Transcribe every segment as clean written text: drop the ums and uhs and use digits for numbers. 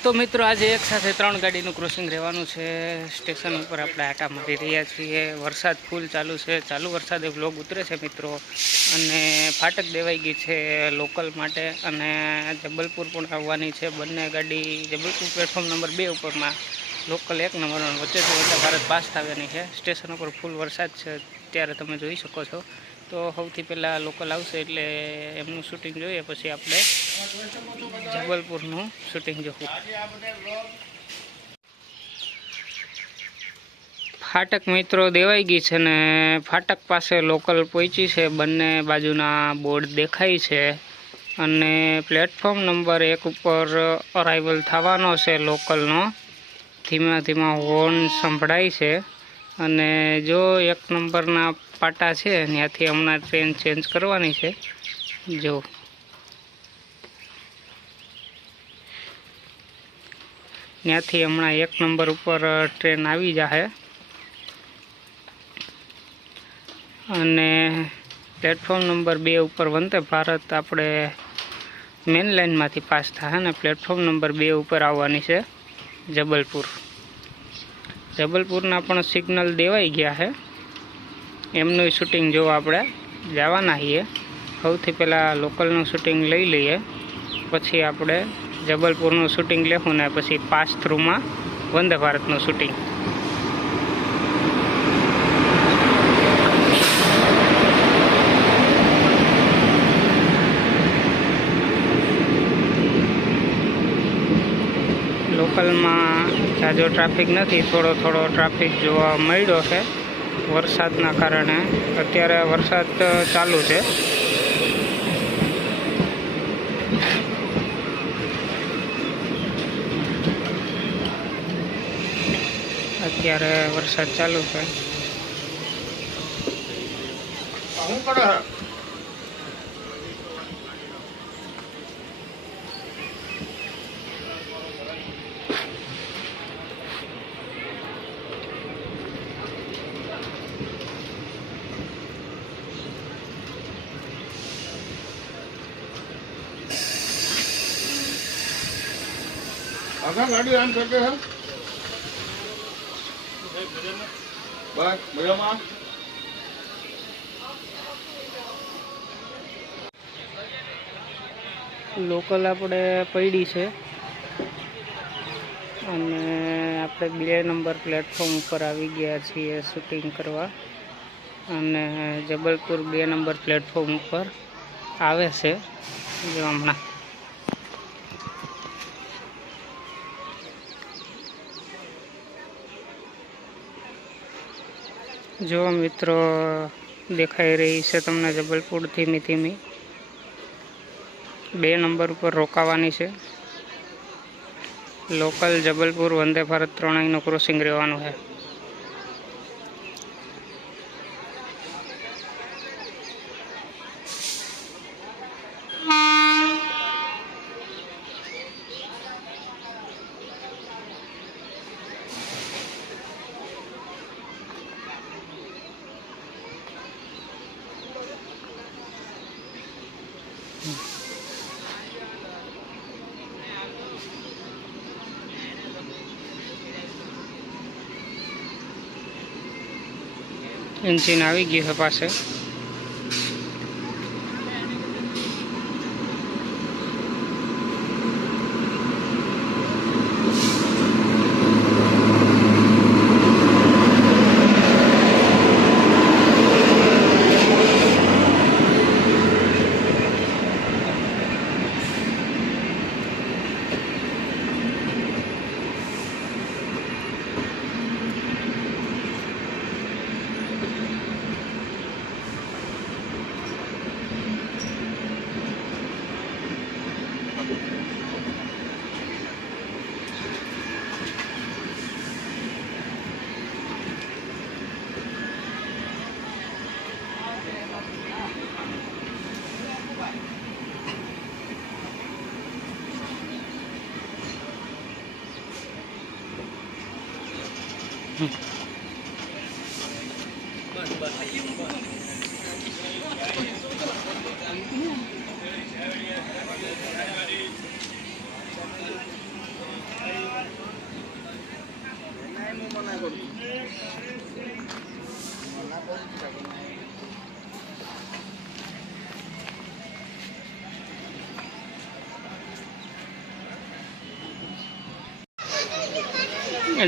तो मित्रों आज एक साथ 3 गाड़ी क्रॉसिंग रहवानुं छे। स्टेशन पर आपणे आटा मारी रह्या छीए। वरसाद फूल चालू छे। चालू वरसादे व्लॉग उतरे छे मित्रों। अने फाटक देवाई गई छे लोकल माटे अने जबलपुर पण आववानी छे। बंने गाड़ी जबलपुर प्लेटफॉर्म नंबर 2 पर में लोकल 1 नंबर वच्चे वंदे भारत पास थवानी छे। स्टेशन पर फूल वरसाद छे त्यारे तमे जोई शको छो। तो सौथी पहला लोकल आवशे एटले एमनुं शूटिंग जोईए पछी आपणे जबलपुरनुं शूटिंग जोईए। फाटक मित्रों देवाई गई छे ने फाटक पासे लोकल पहोंची छे। बंने बाजुना बोर्ड देखाय छे अने प्लेटफॉर्म नंबर 1 पर अराइवल थवानो छे लोकलनो। धीमा धीमा हॉर्न संभळाय छे अने जो 1 नंबरना पाटा छे त्याथी हमणां ट्रेन चेन्ज करवानी छे। जो ત્યાંથી હમણાં 1 નંબર ઉપર ટ્રેન આવી જાહે અને પ્લેટફોર્મ નંબર 2 ઉપર વંદે ભારત આપણે મેન લાઇનમાંથી પાસ થાય ને પ્લેટફોર્મ નંબર 2 ઉપર આવવાની છે જબલપુર। જબલપુરના પણ સિગ્નલ દેવાઈ ગયા છે। એમનું શૂટિંગ જો આપણે જવાના છીએ। સૌથી પહેલાં લોકલનું શૂટિંગ લઈ લઈએ પછી આપણે जबलपुरનું शूटिंग लेखूँ ने पछी पास थ्रू में वंदे भारतનું शूटिंग। लोकल में जाजो ट्राफिक नहीं, थोड़ो थोड़ो ट्राफिक जोवा मळ्यो है वरसादना कारणे। अत्यारे वरसाद चालू है। अत्यारे वरसाद चालू है। आगे गाड़ी ऑन करते हैं बस मजामा। लोकल आपणे पड़ी है अने आपणे 2 नंबर प्लेटफॉर्म पर आवी गया छीए शूटिंग करवा अने जबलपुर 2 नंबर प्लेटफॉर्म पर आवे छे। जो हमणां जो मित्रों देखाई रही है तमने जबलपुर धीमी धीमी 2 नंबर पर रोकावानी है। लोकल जबलपुर वंदे भारत 3 क्रॉसिंग रहवानुं है। इंजिन આવી ગયું છે પાસે।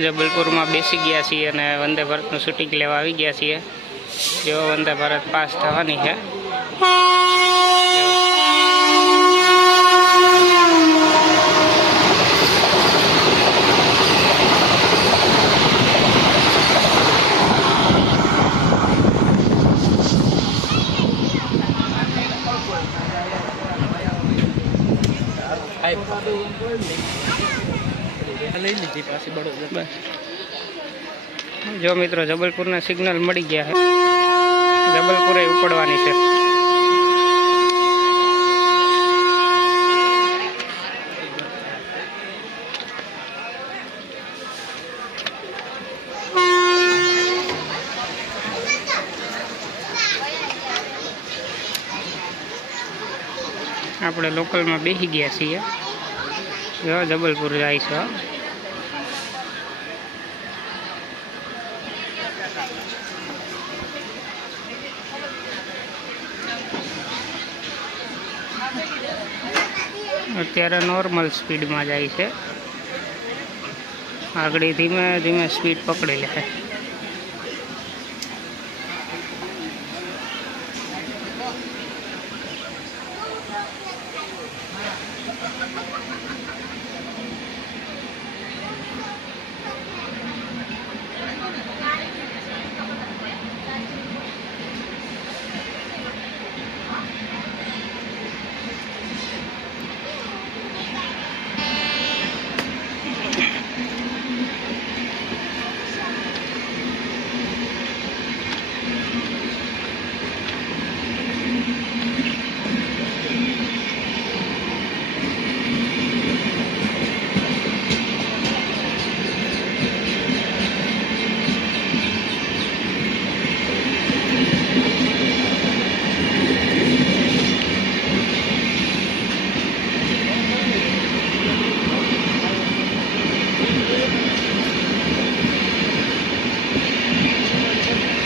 જબલપુરમાં બેસી ગયા છીએ અને વંદે ભારતનું શૂટિંગ લેવા આવી ગયા છીએ. જો વંદે ભારત પાસ થવાની છે. જો મિત્રો જબલપુરના સિગ્નલ મળી ગયા છે. જબલપુરે ઉપડવાની છે. આપણે લોકલમાં બેસી ગયા છીએ. જો જબલપુર જાય છે. અત્યારે નોર્મલ સ્પીડમાં જાય છે. આગળ ધીમે ધીમે સ્પીડ પકડી લે છે.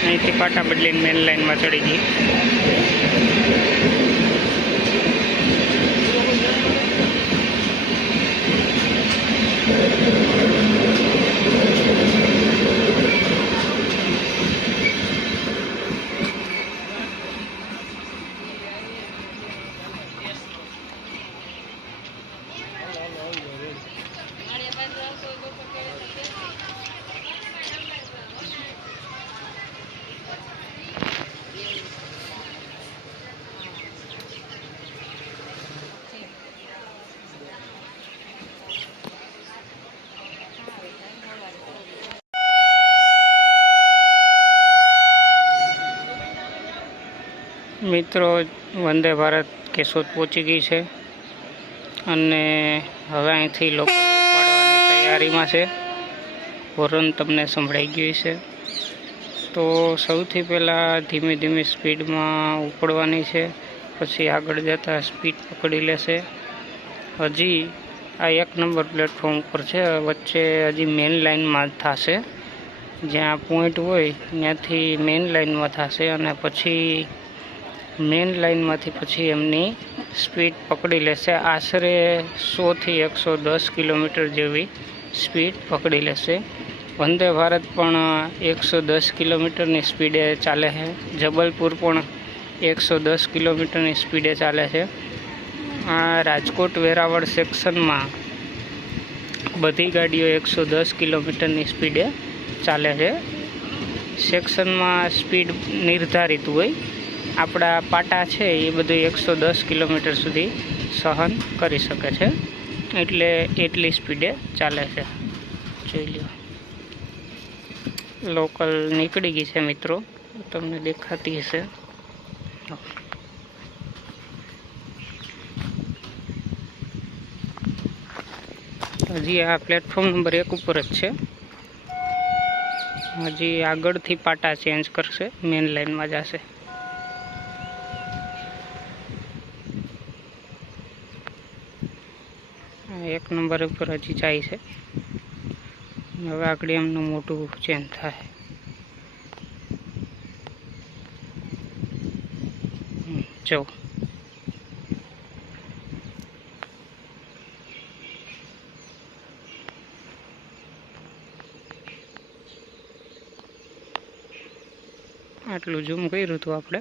અહીંથી પાટા બદલીને મેન લાઈનમાં ચડી ગઈ. મિત્રો વંદે ભારત કેશોદ પહોંચી ગઈ છે અને હવે અહીંથી લોકો ઉપાડવાની તૈયારીમાં છે. હોર્ન તમને સંભળાઈ ગયું છે. તો સૌથી પહેલાં ધીમે ધીમે સ્પીડમાં ઉપડવાની છે. પછી આગળ જતાં સ્પીડ પકડી લેશે. હજી આ 1 નંબર પ્લેટફોર્મ ઉપર છે. વચ્ચે હજી મેઇન લાઇનમાં થશે. જ્યાં પોઈન્ટ હોય ત્યાંથી મેઇન લાઇનમાં થશે અને પછી મેઇન લાઇનમાંથી પછી એમની સ્પીડ પકડી લેશે. આશરે 100થી 110 કિલોમીટર જેવી સ્પીડ પકડી લેશે. વંદે ભારત પણ 110 કિલોમીટરની સ્પીડે ચાલે છે. જબલપુર પણ 110 કિલોમીટરની સ્પીડે ચાલે છે. આ રાજકોટ વેરાવળ સેક્શનમાં બધી ગાડીઓ 110 કિલોમીટરની સ્પીડે ચાલે છે. સેક્શનમાં સ્પીડ નિર્ધારિત હોય. આપણા પાટા છે એ બધું 110 કિલોમીટર સુધી સહન કરી શકે છે. એટલે એટલી સ્પીડે ચાલે છે. જોઈ લો, લોકલ નીકળી ગઈ છે મિત્રો. તમને દેખાતી હશે. હજી આ પ્લેટફોર્મ નંબર 1 ઉપર જ છે. હજી આગળથી પાટા ચેન્જ કરશે, મેઇન લાઇનમાં જશે. એક નંબર ઉપર હજી જાય છે. હવે આગળ એમનું મોટું ચેન્જ થાય. જો એટલું ઝૂમ કર્યું હતું આપણે.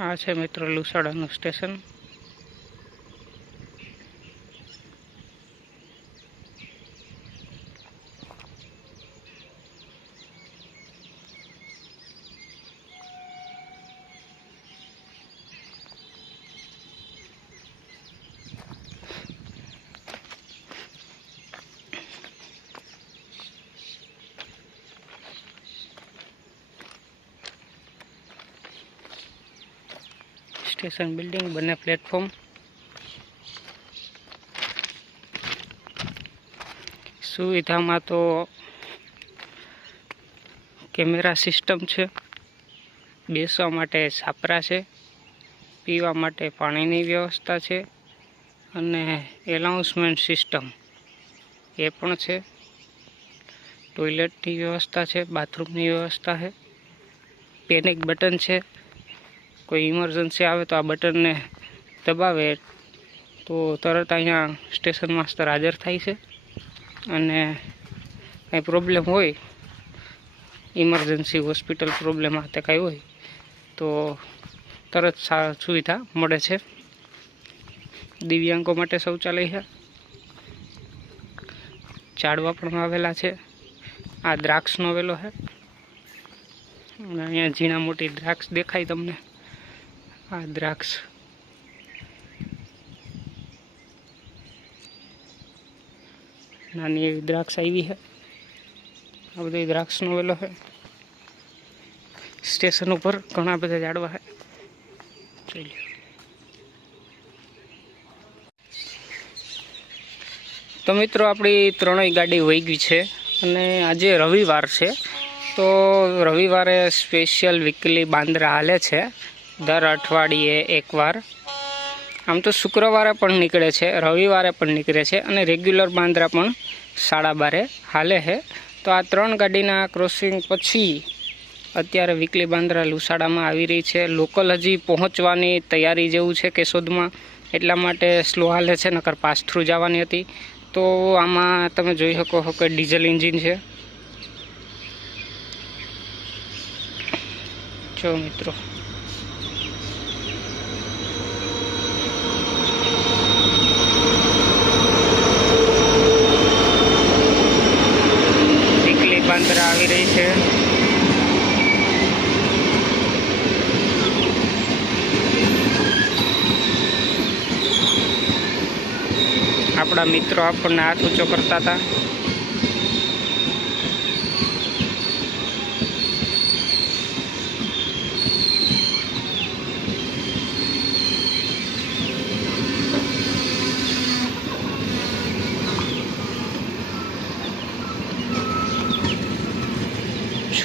આ છે મિત્રો લુસાડાનું સ્ટેશન. સ્ટેશન બિલ્ડિંગ, બંને પ્લેટફોર્મ. સુવિધામાં તો કેમેરા સિસ્ટમ છે, બેસવા માટે છાપરા છે, પીવા માટે પાણીની વ્યવસ્થા છે અને એનાઉન્સમેન્ટ સિસ્ટમ એ પણ છે. ટોયલેટની વ્યવસ્થા છે, બાથરૂમની વ્યવસ્થા છે, પેનિક બટન છે. કોઈ ઇમરજન્સી આવે તો આ બટનને દબાવે તો તરત અહીંયા સ્ટેશન માસ્તર હાજર થાય છે અને કંઈ પ્રોબ્લેમ હોય, ઇમરજન્સી હોસ્પિટલ પ્રોબ્લેમ આ તે કાંઈ હોય તો તરત સુવિધા મળે છે. દિવ્યાંગો માટે શૌચાલય છે, ઝાડવા પણ આવેલા છે. આ દ્રાક્ષનો વેલો છે અને અહીંયા ઝીણા મોટી દ્રાક્ષ દેખાય તમને. આ દ્રાક્ષ નાની એવી દ્રાક્ષ આવી છે. આ બધી દ્રાક્ષનો વેલો છે. સ્ટેશન ઉપર ઘણા બધા ઝાડવા છે. તો મિત્રો આપણી ત્રણેય ગાડી વહી ગઈ છે અને આજે રવિવાર છે તો રવિવારે સ્પેશિયલ વીકલી બાંદ્રા હાલે છે. દર અઠવાડિયે એકવાર. આમ તો શુક્રવારે પણ નીકળે છે, રવિવારે પણ નીકળે છે અને રેગ્યુલર બાંદ્રા પણ 12:30 હાલે છે. તો આ ત્રણ ગાડીના ક્રોસિંગ પછી અત્યારે વીકલી બાંદ્રા લુસાડામાં આવી રહી છે. લોકલ હજી પહોંચવાની તૈયારી જેવું છે કેશોદમાં, એટલા માટે સ્લો હાલે છે, નકર પાસ થ્રુ જવાની હતી. તો આમાં તમે જોઈ શકો છો કે ડીઝલ એન્જિન છે. જો મિત્રો બાંદ્રા આવી રહી છે. આપણા મિત્રો આપણને હાથ ઊંચો કરતા હતા.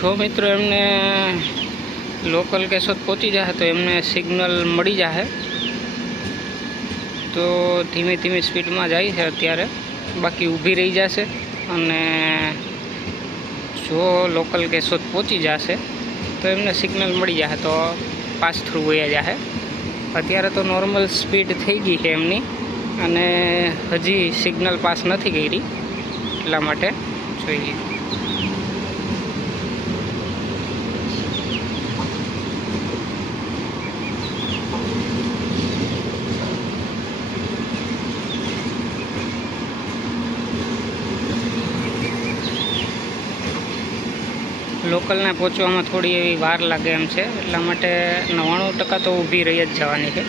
જો મિત્રો એમને લોકલ કેશોદ પહોંચી જાય તો એમને સિગ્નલ મળી જાય તો ધીમે ધીમે સ્પીડમાં જાય છે અત્યારે, બાકી ઊભી રહી જશે. અને જો લોકલ કેશોદ પહોંચી જશે તો એમને સિગ્નલ મળી જાય તો પાસ થ્રુ વયા જાય. અત્યારે તો નોર્મલ સ્પીડ થઈ ગઈ છે એમની અને હજી સિગ્નલ પાસ નથી કરી, એટલા માટે જોઈએ. લોકલને પહોંચવામાં થોડી એવી વાર લાગે એમ છે, એટલા માટે 99% તો ઊભી રહી જ જવાની છે.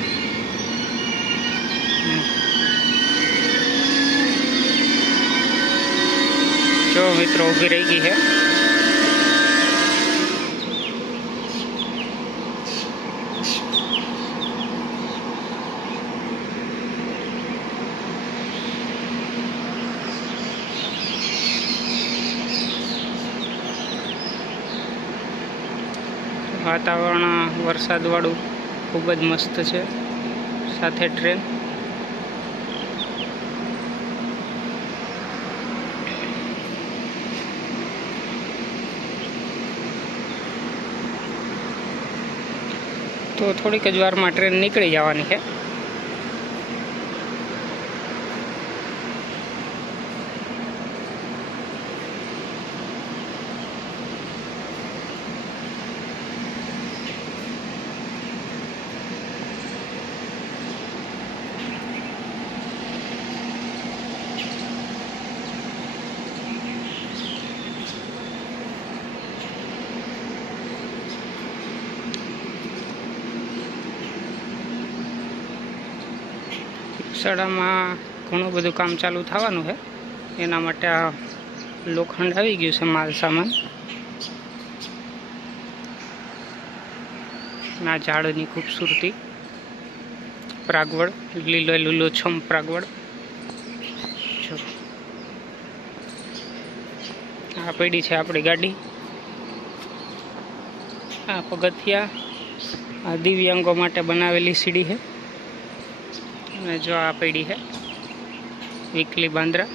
જો મિત્રો ઊભી રહી ગઈ છે. વાતાવરણ વરસાદવાળું ખૂબ જ મસ્ત છે, સાથે ટ્રેન. તો થોડીક જ વારમાં ટ્રેન નીકળી જવાની છે. શાળામાં ઘણું બધું કામ ચાલુ થવાનું છે. એના માટે આ લોખંડ આવી ગયું છે, માલ સામાન. આ ઝાડની ખૂબસૂરતી, પ્રાગવડ, લીલોછમ પ્રાગવડ. આ પડી છે આપણી ગાડી. આ પગથિયા, આ દિવ્યાંગો માટે બનાવેલી સીડી છે. અને જો આ પડી છે વીકલી બાંદ્રા.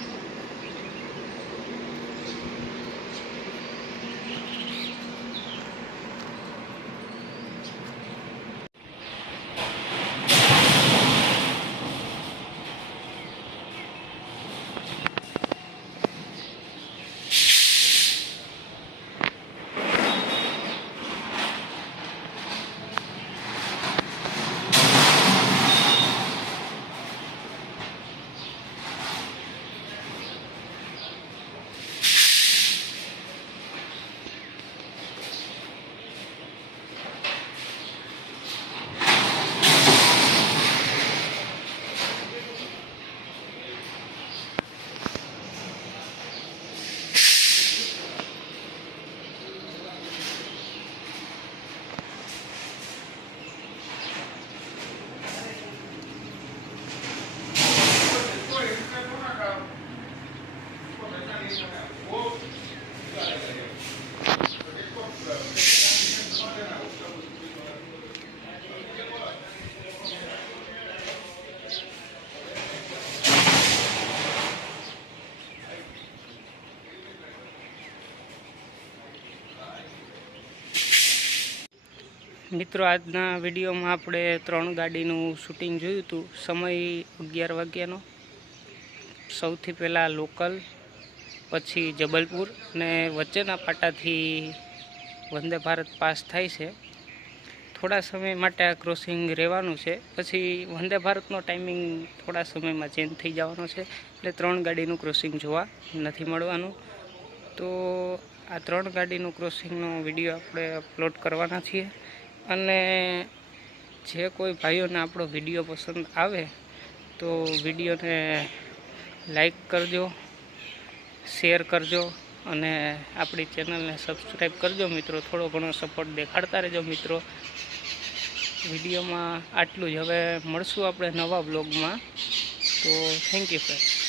મિત્રો, આજના વિડીયોમાં આપણે 3 ગાડીનું શૂટિંગ જોયું હતું. સમય 11 વાગ્યાનો. સૌથી પહેલાં લોકલ, પછી જબલપુર અને વચ્ચેના પાટાથી વંદે ભારત પાસ થાય છે. થોડા સમય માટે આ ક્રોસિંગ રહેવાનું છે. પછી વંદે ભારતનો ટાઈમિંગ થોડા સમયમાં ચેન્જ થઈ જવાનો છે. એટલે 3 ગાડીનું ક્રોસિંગ જોવા નથી મળવાનું. તો આ 3 ગાડીનું ક્રોસિંગનો વિડીયો આપણે અપલોડ કરવાના છીએ. અને જે કોઈ ભાઈઓને આપણો વિડીયો પસંદ આવે તો વિડીયોને લાઈક કરજો, શેર કરજો અને આપણી ચેનલને સબસ્ક્રાઈબ કરજો મિત્રો. થોડો ઘણો સપોર્ટ દેખાડતા રહેજો મિત્રો. વિડીયોમાં આટલું જ. હવે મળશું આપણે નવા બ્લોગમાં. તો થેન્ક યુ ફ્રેન્ડ.